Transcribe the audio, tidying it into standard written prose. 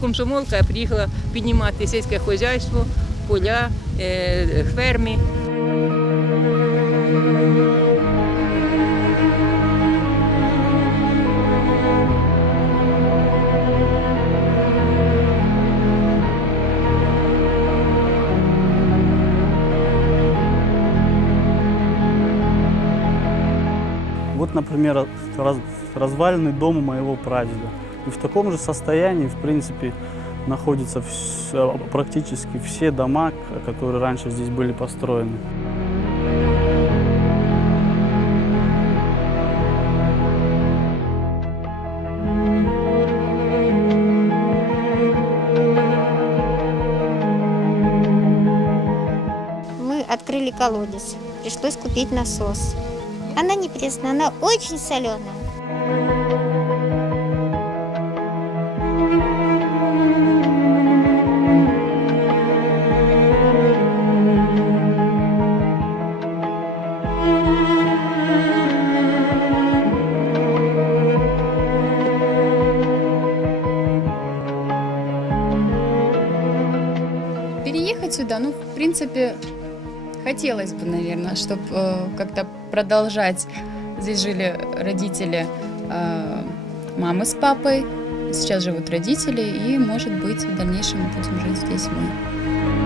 комсомолка, я приїхала піднімати сільське хозяйство, поля, ферми. Вот, например, разваленный дом у моего прадеда. И в таком же состоянии, в принципе, находятся практически все дома, которые раньше здесь были построены. Мы открыли колодец, пришлось купить насос. Она не пресная, она очень соленая. Переехать сюда, ну, в принципе, хотелось бы, наверное, чтобы как-то продолжать. Здесь жили родители мамы с папой, сейчас живут родители, и, может быть, в дальнейшем мы будем жить здесь мы.